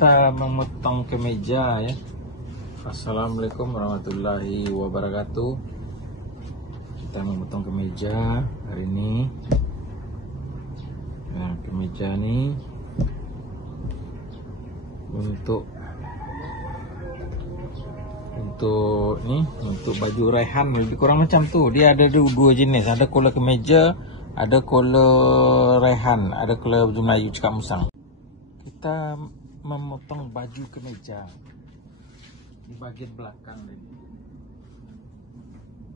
Kita memotong kemeja ya. Assalamualaikum warahmatullahi wabarakatuh. Kita memotong kemeja hari ini. Nah, kemeja ini untuk baju rehan, lebih kurang macam tu. Dia ada dua jenis, ada collar kemeja, ada collar rehan, ada collar baju Melayu cakap musang. Kita memotong baju kemeja di bagian belakang ini.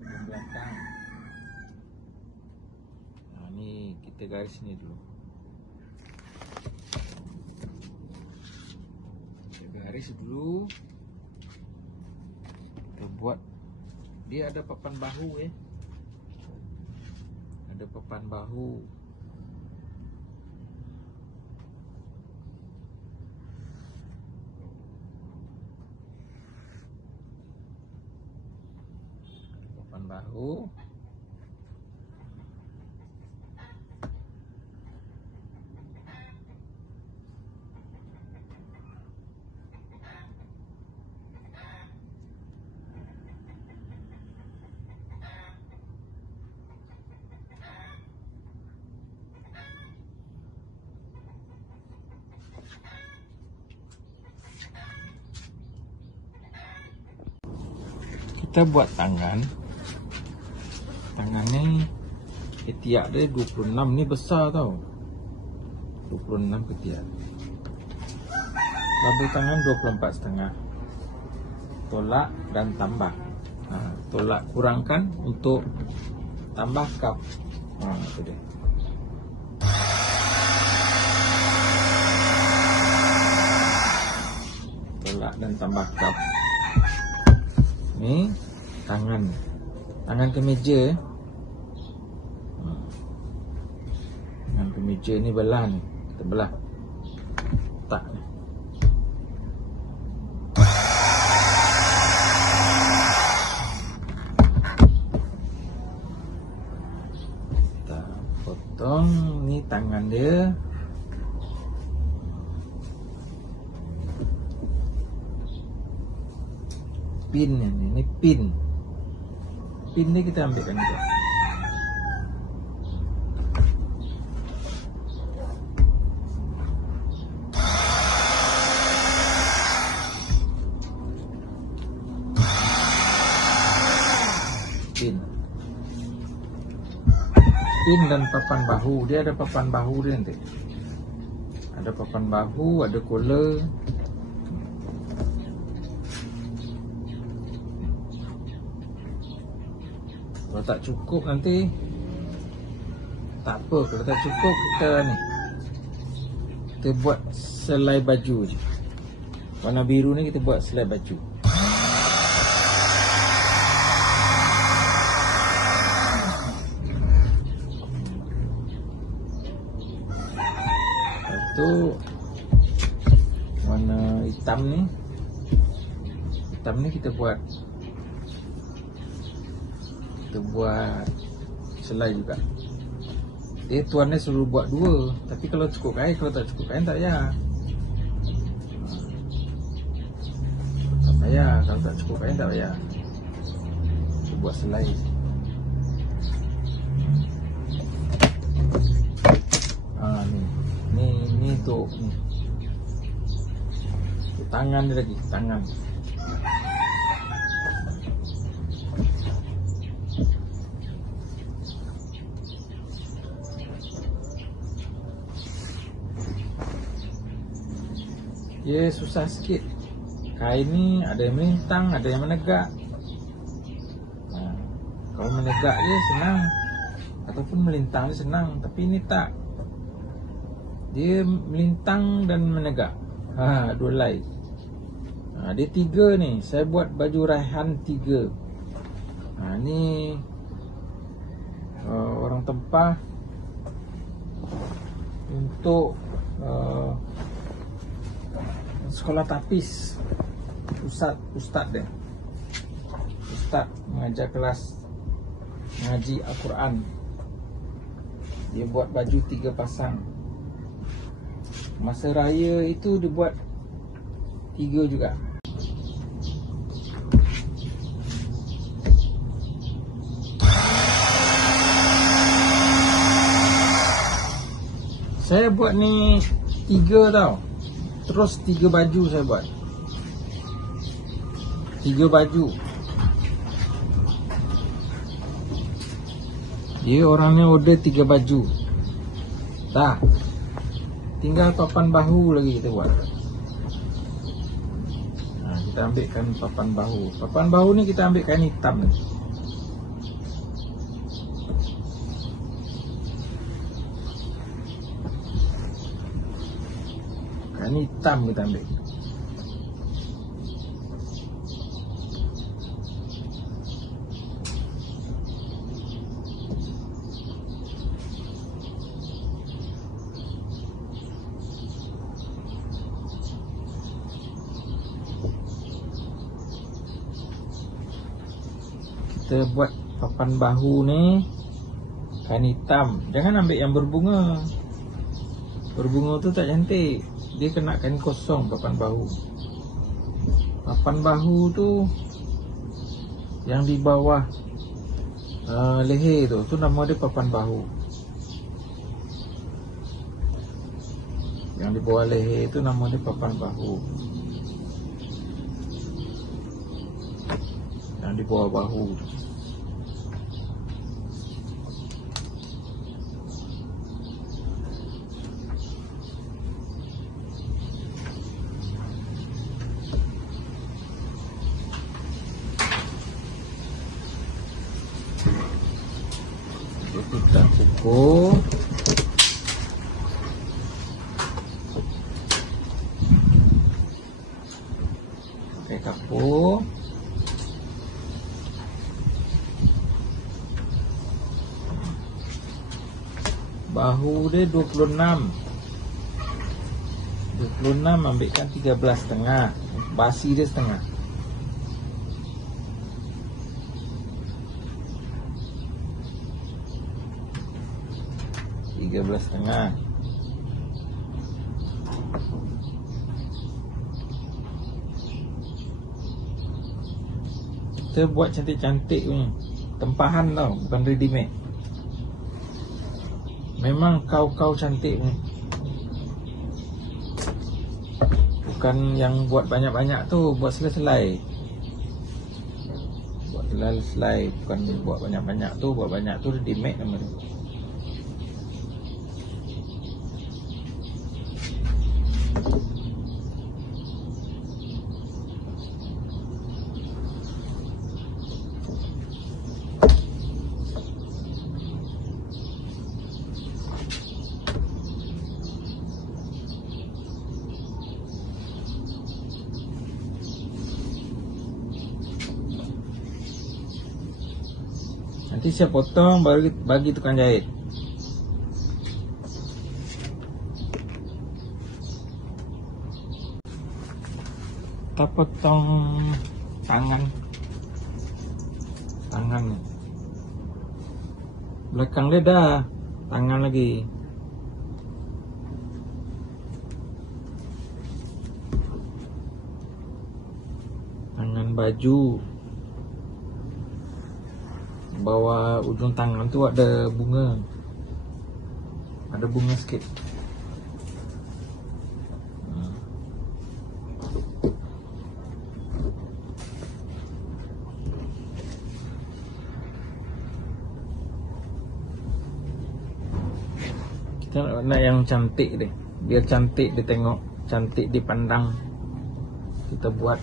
Bagian belakang. Nah, ini kita garis ni dulu. Kita garis dulu. Kita buat, dia ada papan bahu ya. Ada papan bahu. Bahu. Kita buat tangan. Tangan ni ketiak dia 26 ni besar tau. 26 ketiak. Babu tangan 24,5. Tolak dan tambah. Tolak kurangkan untuk tambah kap. Itu dia. Tolak dan tambah kap. Ni tangan. Tangan kemeja. Tangan kemeja ni belah ni. Kita belah. Tak ni. Kita potong ni tangan dia. Pin ni pin. Pin ni kita ambilkan juga. Pin dan papan bahu. Dia ada papan bahu dia nanti. Ada papan bahu, ada collar. Kalau tak cukup nanti tak apa, kalau tak cukup kita buat selai baju je. Warna biru ni kita buat selai baju. Lepas tu warna hitam ni kita buat selai juga. Dia tuan ni suruh buat dua, tapi kalau cukup kain, kalau tak cukup kain tak payah. Tak payah, kalau tak cukup kain tak payah. Kita buat selai. Ni untuk ni. Tangan dia lagi, tangan. Dia susah sikit. Kain ni ada yang melintang, ada yang menegak. Kalau menegak dia senang, ataupun melintang dia senang. Tapi ni tak. Dia melintang dan menegak. Dua lay. Dia tiga ni. Saya buat baju rehan 3. Ni orang tempah untuk sekolah tapis. Ustaz dia. Ustaz mengajar kelas mengaji Al-Quran. Dia buat baju 3 pasang. Masa raya itu dia buat 3 juga. Saya buat ni 3 tau. Terus 3 baju saya buat. 3 baju. Dia orangnya order 3 baju. Dah. Tinggal papan bahu lagi kita buat. Nah, kita ambilkan papan bahu. Papan bahu ni kita ambil kain hitam ni. Kain hitam kita ambil. Kita buat papan bahu ni kain hitam. Jangan ambil yang berbunga. Berbunga tu tak cantik. Dia kena kain kosong papan bahu. Papan bahu tu yang di bawah leher tu nama dia papan bahu. Yang di bawah leher tu nama dia papan bahu. Yang di bawah bahu tu. Kita pukul. Pakai kapur. Bahu dia 26. 26 ambilkan 13,5. Basi dia setengah. $13,5. Kita buat cantik-cantik punya. Tempahan tau, bukan ready made. Memang kau cantik punya. Bukan yang buat banyak-banyak tu, buat selai-selai. Buat selai-selai, bukan buat banyak-banyak tu. Buat banyak tu ready made nama tu. Nanti saya potong baru bagi tukang jahit. Kita potong tangan ni. Belakang dia dah, tangan lagi. Tangan baju. Bawah ujung tangan tu ada bunga. Ada bunga sikit. Kita nak yang cantik deh. Biar cantik ditengok, cantik dipandang. Kita buat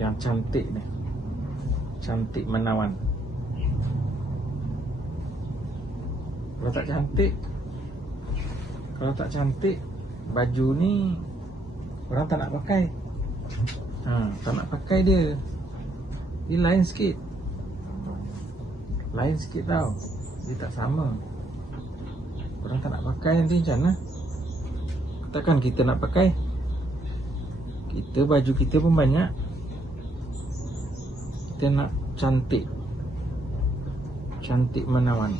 yang cantik deh. Cantik menawan. Kalau tak cantik, baju ni orang tak nak pakai. Tak nak pakai dia. Dia lain sikit. Lain sikit tau. Dia tak sama. Orang tak nak pakai nanti macam mana? Takkan kita nak pakai? Kita baju kita pun banyak. Kita nak cantik. Cantik menawan.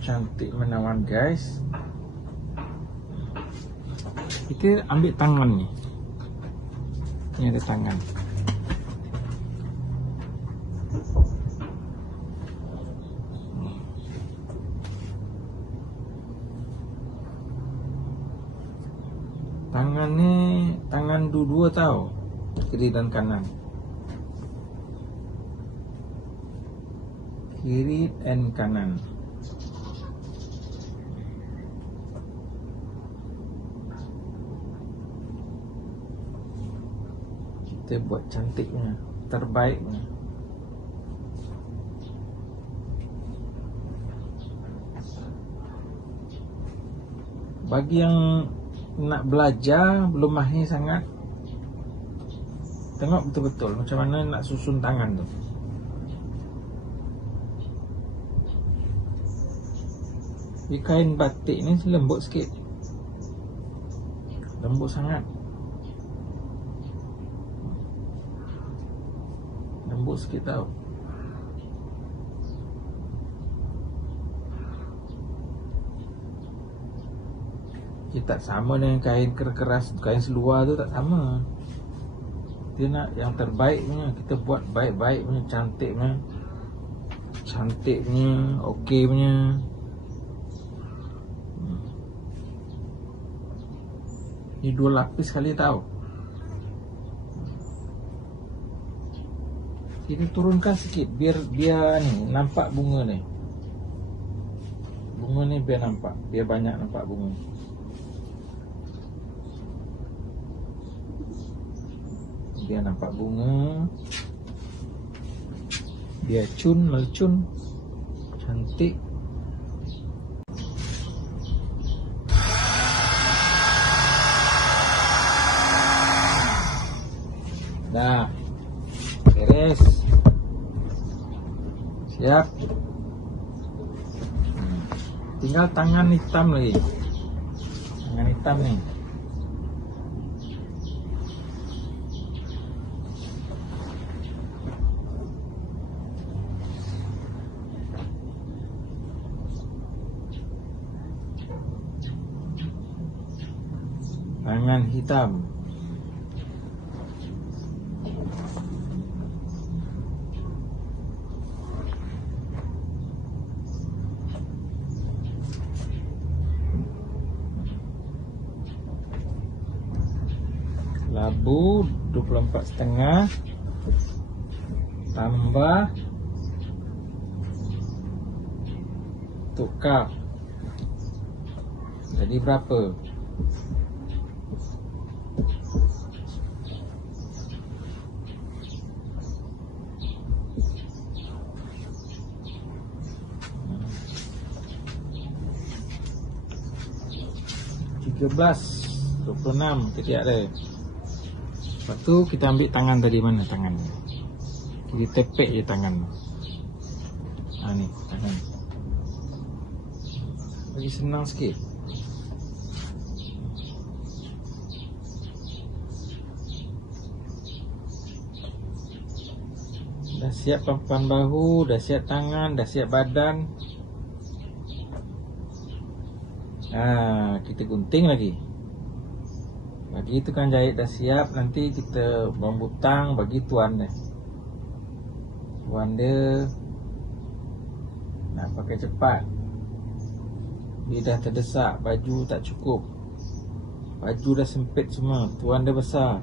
Cantik menawan guys. Kita ambil tangan ni. Ni ada tangan. Tangan ni tangan dua-dua tau, kiri dan kanan. Kiri dan kanan. Kita buat cantiknya, terbaiknya. Bagi yang nak belajar, belum mahir sangat, tengok betul-betul macam mana nak susun tangan tu. Di kain batik ni lembut sikit, lembut sangat, lembut sikit tau. Dia tak sama dengan kain keras, kain seluar tu tak sama. Dia nak yang terbaik punya, kita buat baik-baik punya, cantik punya, okey punya. Ni 2 lapis sekali tau. Kita turunkan sikit biar ni nampak bunga ni. Bunga ni biar nampak, biar banyak nampak bunga. Biar nampak bunga, biar melecun, cantik. Dah beres, siap. Tinggal tangan hitam lagi, tangan hitam ni. Tangan hitam. Labu 24,5 tambah tukar. Jadi berapa? Belas 26 ketiak dia. Lepas tu kita ambil tangan tadi, mana tangan ni? Kita tepek je tangan. Ni tangan. Bagi senang sikit. Dah siap papan bahu, dah siap tangan, dah siap badan. Kita gunting lagi. Bagi tukang jahit dah siap, nanti kita membutang bagi tuan dia. Tuan dia nak pakai cepat, dia dah terdesak, baju tak cukup, baju dah sempit semua, tuan dia besar,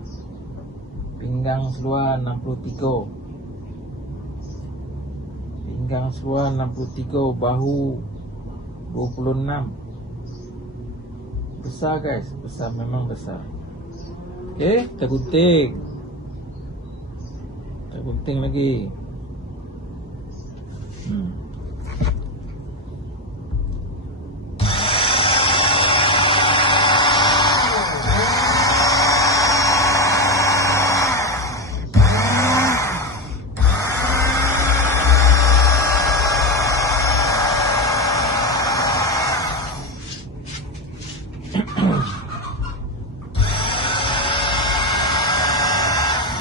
pinggang seluar 63, pinggang seluar 63, bahu 26. Besar guys, besar, memang besar. Okay, kita gunting. Kita gunting lagi.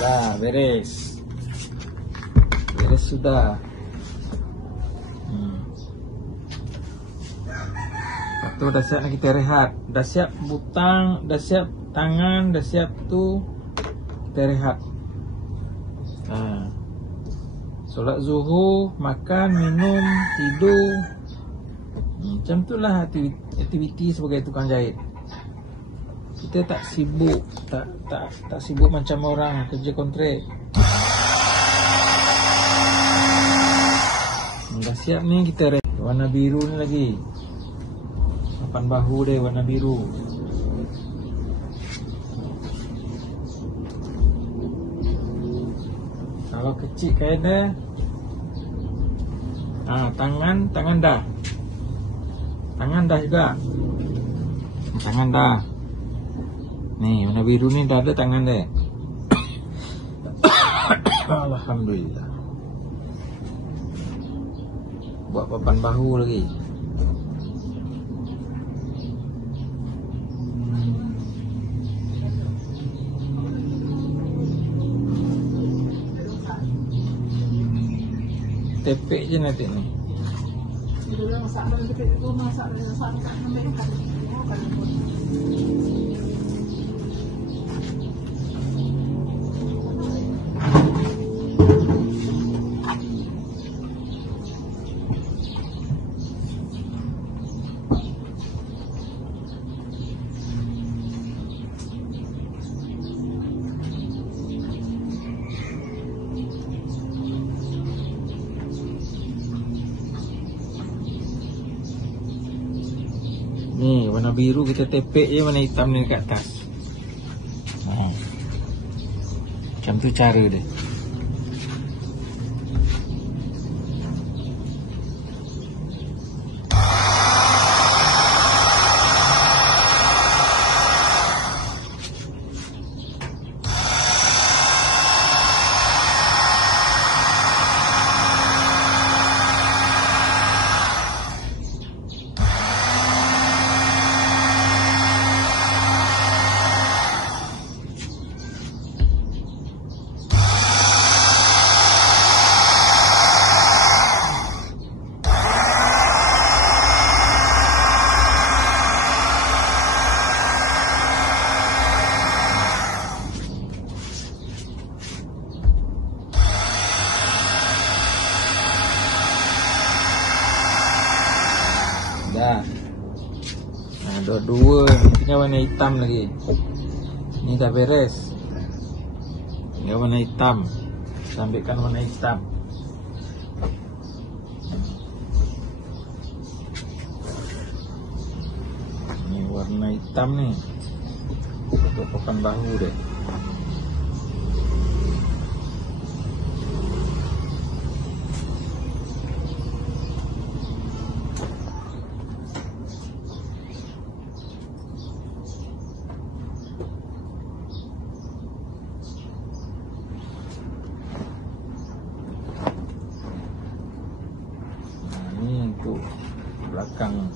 Dah beres. Beres sudah. Lepas tu tu dah siap nak kita rehat. Dah siap butang, dah siap tangan, dah siap tu, kita rehat. Solat zuhur, makan, minum, tidur. Macam tu lah aktiviti sebagai tukang jahit. Kita tak sibuk, tak sibuk macam orang kerja kontrak. Dah siap ni kita rehat. Warna biru ni lagi. Papan bahu dia warna biru. Kalau kecil kayak dia. Tangan dah. Tangan dah juga. Tangan dah. Ni warna biru ni dah ada tangan dia. Alhamdulillah. Buat papan bahu lagi. Tepek je nanti ni. Ni warna biru kita tepek je warna hitam ni dekat atas. Macam tu cara dia. Dah. Dua-dua tinggal warna hitam lagi. Ni dah beres. Tinggal warna hitam. Kita ambilkan warna hitam. Ni warna hitam ni untuk papan bahu dia. Ni untuk belakang.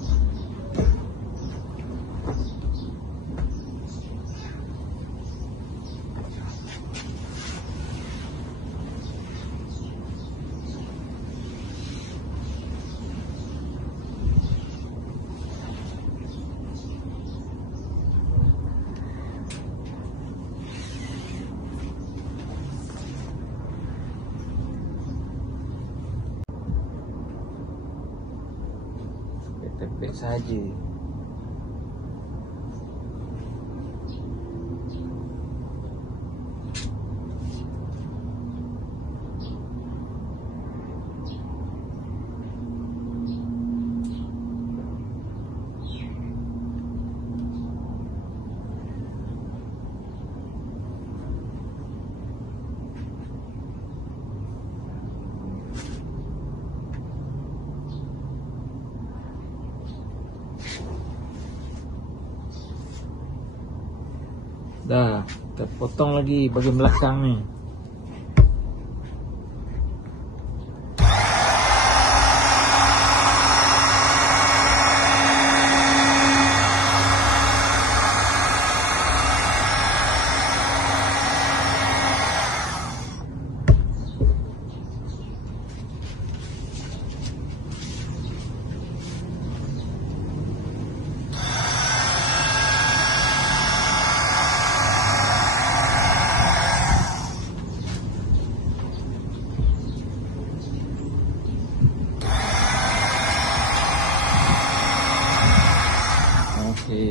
Tepek saja. Dah, kita potong lagi bahagian belakang ni.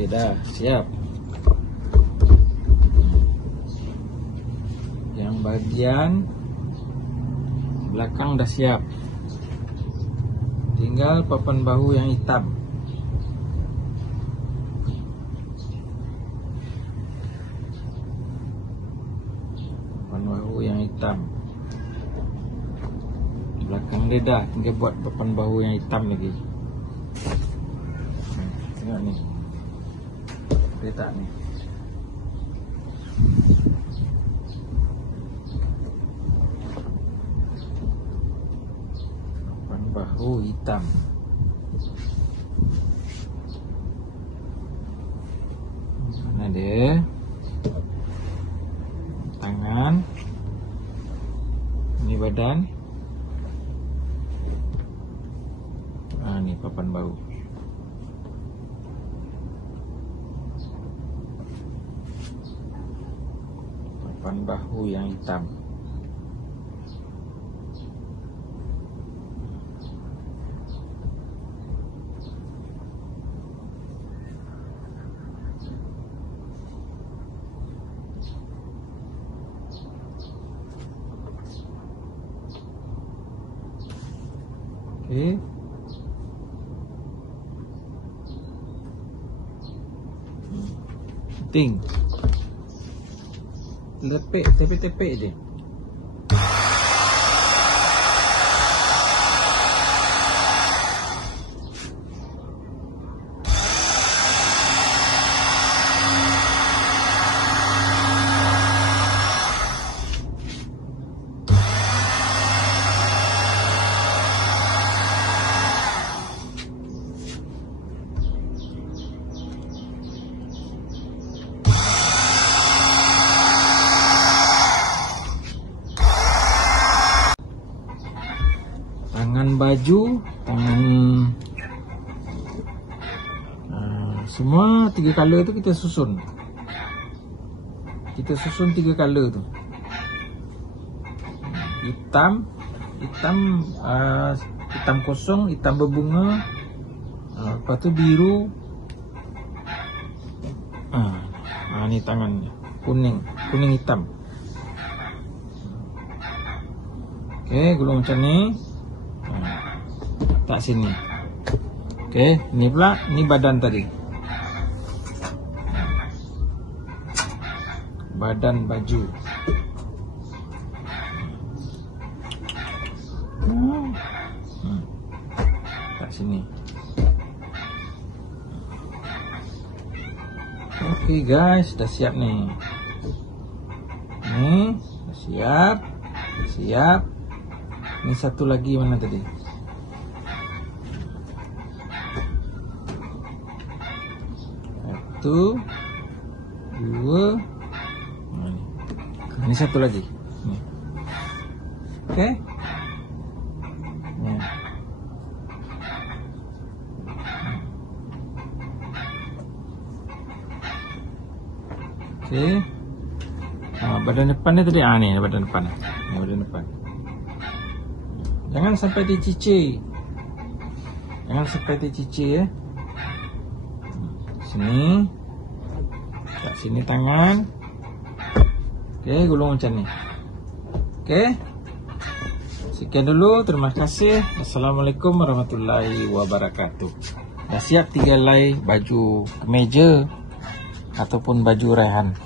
Okey, dah siap. Yang bagian belakang dah siap. Tinggal papan bahu yang hitam. Papan bahu yang hitam. Belakang dia dah, tinggal buat papan bahu yang hitam lagi. Tengok ni. Dia tak ni. Papan bahu hitam. Mana dia? Tangan. Ini badan. Ni papan bahu. Papan bahu yang hitam. Okey. Ting. Tepek je. Tangan baju, tangan semua 3 color tu kita susun. Kita susun 3 color tu. Hitam, hitam kosong, hitam berbunga. Lepas tu biru. Ni tangan kuning hitam. Okey, gulung macam ni. Tak sini. Okey, ni pula, ni badan tadi. Badan baju. Tak sini. Okey guys, dah siap ni. Ni dah siap. Siap. Ni satu lagi mana tadi? Satu, dua. Ini satu lagi. Okey. Okey. Badan depan dia tadi. Ni badan depan. Ni badan depan. Jangan sampai dicicir. Jangan sampai dicicir ya. Sini. Kat sini tangan. Okey, gulung macam ni. Okey. Sekian dulu, terima kasih. Assalamualaikum warahmatullahi wabarakatuh. Dah siap 3 helai baju kemeja ataupun baju rehan.